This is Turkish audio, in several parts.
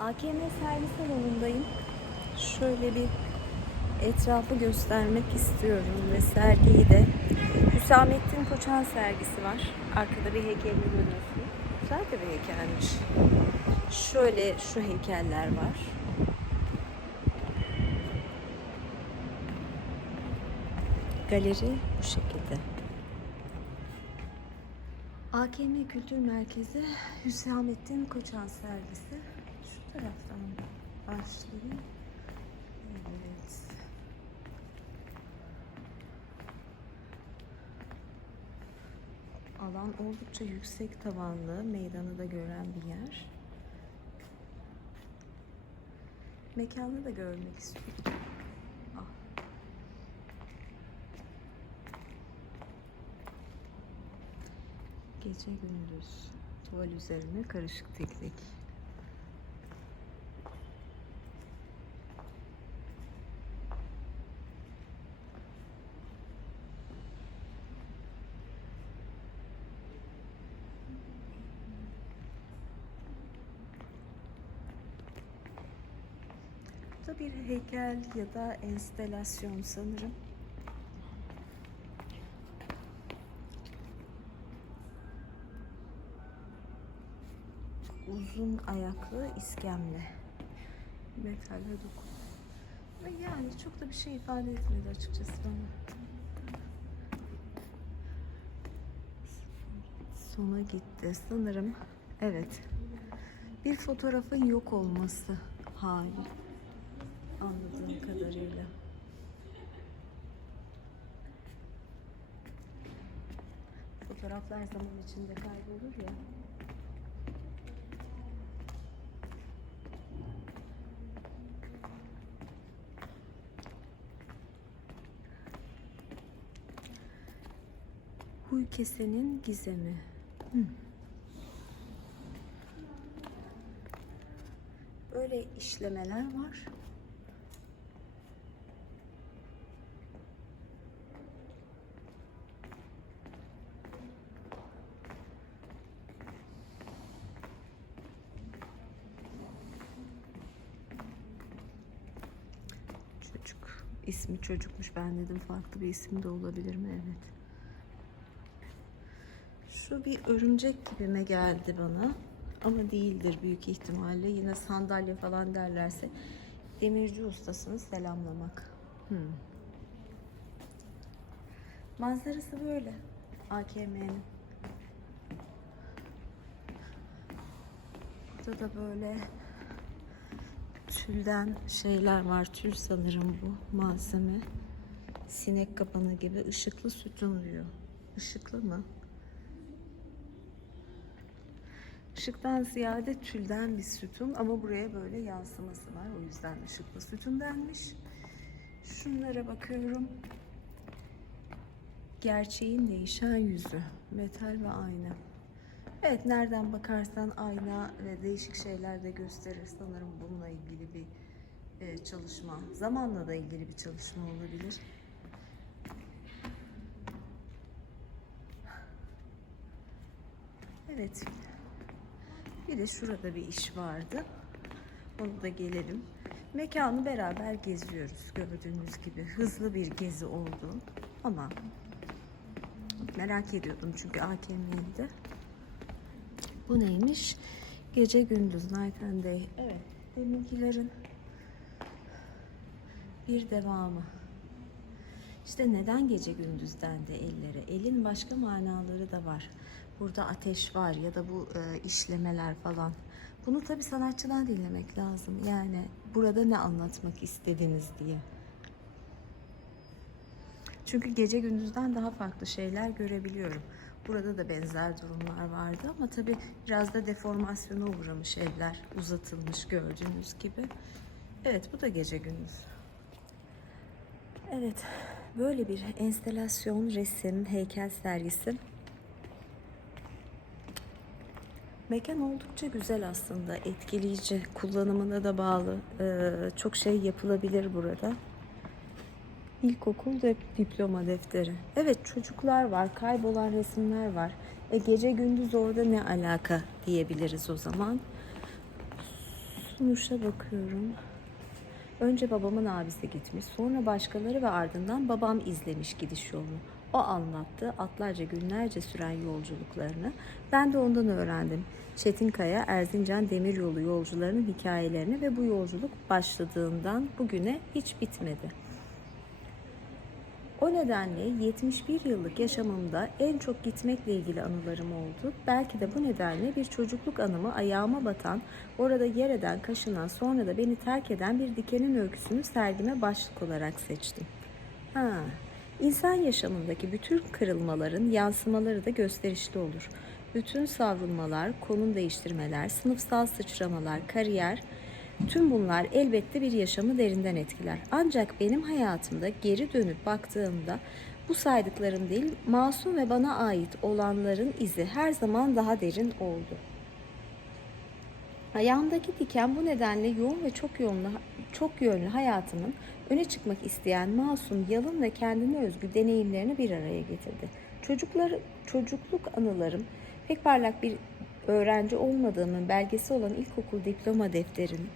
AKM sergi salonundayım. Şöyle bir etrafı göstermek istiyorum ve sergiyi de Hüsamettin Koçan sergisi var. Arkada bir heykelini görüyorsunuz. Güzel de bir heykelmiş. Şöyle şu heykeller var. Galeri bu şekilde. AKM Kültür Merkezi Hüsamettin Koçan sergisi. Taraftan başlayayım. Evet. Alan oldukça yüksek tavanlı, meydanı da gören bir yer. Mekanı da görmek istiyorum. Ah. Gece gündüz tuval üzerine karışık teknik. Da bir heykel ya da enstelasyon sanırım. Uzun ayaklı iskemle. Metalle dokun. Ve Yani çok da bir şey ifade etmedi açıkçası bana. Sona gitti sanırım. Evet. Bir fotoğrafın yok olması hali. Anladığım kadarıyla. Fotoğraflar zaman içinde kaybolur ya. Huy kesenin gizemi. Hı. Böyle işlemeler var. Çocuk. İsmi çocukmuş. Ben dedim farklı bir isim de olabilir mi? Evet. Şu bir örümcek gibime geldi bana. Ama değildir büyük ihtimalle. Yine sandalye falan derlerse demirci ustasını selamlamak. Hmm. Manzarası böyle. AKM'nin. Burada da böyle tülden şeyler var. Tül sanırım bu malzeme. Sinek kapanı gibi ışıklı sütun diyor. Işıklı mı? Işıktan ziyade tülden bir sütun ama buraya böyle yansıması var. O yüzden ışıklı sütun denmiş. Şunlara bakıyorum. Gerçeğin değişen yüzü. Metal ve ayna. Evet nereden bakarsan ayna ve değişik şeyler de gösterir. Sanırım bununla ilgili bir e, çalışma. Zamanla da ilgili bir çalışma olabilir. Evet. Bir de şurada bir iş vardı. Onu da gelelim. Mekanı beraber geziyoruz. Gördüğünüz gibi hızlı bir gezi oldu. Ama merak ediyordum çünkü AKM'ydi. Bu neymiş? Gece gündüz Night and Day. Evet. Deminkilerin bir devamı. İşte neden gece gündüz dendi ellere? Elin başka manaları da var. Burada ateş var ya da bu e, işlemeler falan. Bunu tabii sanatçıdan dinlemek lazım. Yani burada ne anlatmak istediniz diye. Çünkü gece gündüzden daha farklı şeyler görebiliyorum. Burada da benzer durumlar vardı ama tabii biraz da deformasyona uğramış evler uzatılmış gördüğünüz gibi. Evet bu da gece gündüz. Evet böyle bir enstelasyon, resim, heykel sergisi. Mekan oldukça güzel aslında, etkileyici, kullanımına da bağlı. Ee, çok şey yapılabilir burada. İlkokul ve diploma defteri. Evet çocuklar var, kaybolan resimler var. E gece gündüz orada ne alaka diyebiliriz o zaman. Tunuş'a bakıyorum. Önce babamın abisi gitmiş, sonra başkaları ve ardından babam izlemiş gidiş yolunu. O anlattı atlarca günlerce süren yolculuklarını. Ben de ondan öğrendim. Çetinkaya, Erzincan Demiryolu yolcularının hikayelerini ve bu yolculuk başladığından bugüne hiç bitmedi. O nedenle 71 yıllık yaşamımda en çok gitmekle ilgili anılarım oldu. Belki de bu nedenle bir çocukluk anımı ayağıma batan, orada yer eden, kaşınan, sonra da beni terk eden bir dikenin öyküsünü sergime başlık olarak seçtim. Ha, insan yaşamındaki bütün kırılmaların yansımaları da gösterişli olur. Bütün savrulmalar, konum değiştirmeler, sınıfsal sıçramalar, kariyer, Tüm bunlar elbette bir yaşamı derinden etkiler. Ancak benim hayatımda geri dönüp baktığımda bu saydıklarım değil, masum ve bana ait olanların izi her zaman daha derin oldu. Ayağımdaki diken bu nedenle yoğun ve çok yönlü, çok yönlü hayatımın öne çıkmak isteyen masum, yalın ve kendine özgü deneyimlerini bir araya getirdi. Çocuklar, çocukluk anılarım pek parlak bir öğrenci olmadığımın belgesi olan ilkokul diploma defterim,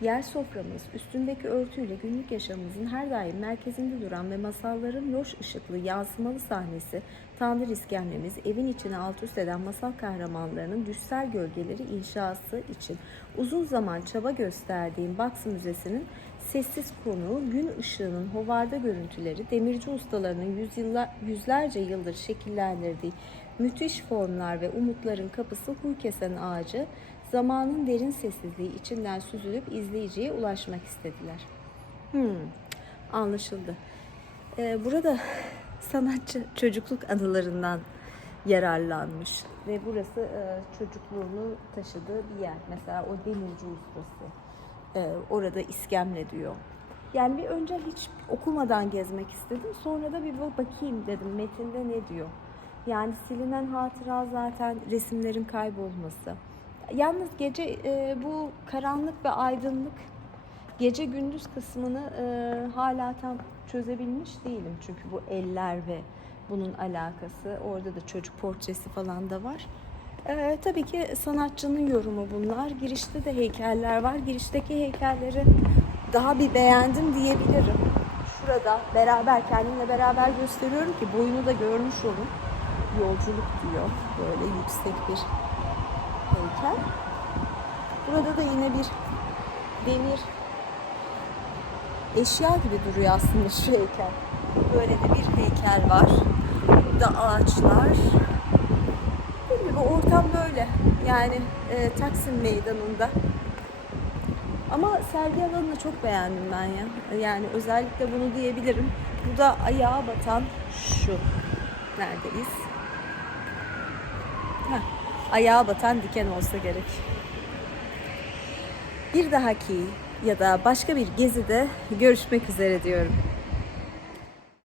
Yer soframız, üstündeki örtüyle günlük yaşamımızın her daim merkezinde duran ve masalların loş ışıklı yansımalı sahnesi, Tanrı iskemlemiz, evin içine alt üst eden masal kahramanlarının düşsel gölgeleri inşası için uzun zaman çaba gösterdiğim Box Müzesi'nin sessiz konuğu, gün ışığının hovarda görüntüleri, demirci ustalarının yüzyıllar, yüzlerce yıldır şekillendirdiği müthiş formlar ve umutların kapısı huy kesen ağacı, zamanın derin sessizliği içinden süzülüp izleyiciye ulaşmak istediler. Hmm, anlaşıldı. Ee, burada sanatçı çocukluk anılarından yararlanmış ve burası e, çocukluğunu taşıdığı bir yer. Mesela o demirci ustası e, orada iskemle diyor. Yani bir önce hiç okumadan gezmek istedim. Sonra da bir bakayım dedim metinde ne diyor. Yani silinen hatıra zaten resimlerin kaybolması. Yalnız gece e, bu karanlık ve aydınlık gece gündüz kısmını e, hala tam çözebilmiş değilim. Çünkü bu eller ve bunun alakası. Orada da çocuk portresi falan da var. E, tabii ki sanatçının yorumu bunlar. Girişte de heykeller var. Girişteki heykelleri daha bir beğendim diyebilirim. Şurada beraber kendimle beraber gösteriyorum ki boyunu da görmüş olun. Yolculuk diyor. Böyle yüksek bir heykel. Burada da yine bir demir eşya gibi duruyor aslında şu heykel. Böyle de bir heykel var. Burada ağaçlar. Dediğim gibi ortam böyle. Yani e, Taksim Meydanı'nda. Ama sergi alanını çok beğendim ben ya. Yani özellikle bunu diyebilirim. Bu da ayağa batan şu. Neredeyiz? Heh, ayağa batan diken olsa gerek. Bir dahaki ya da başka bir gezide görüşmek üzere diyorum.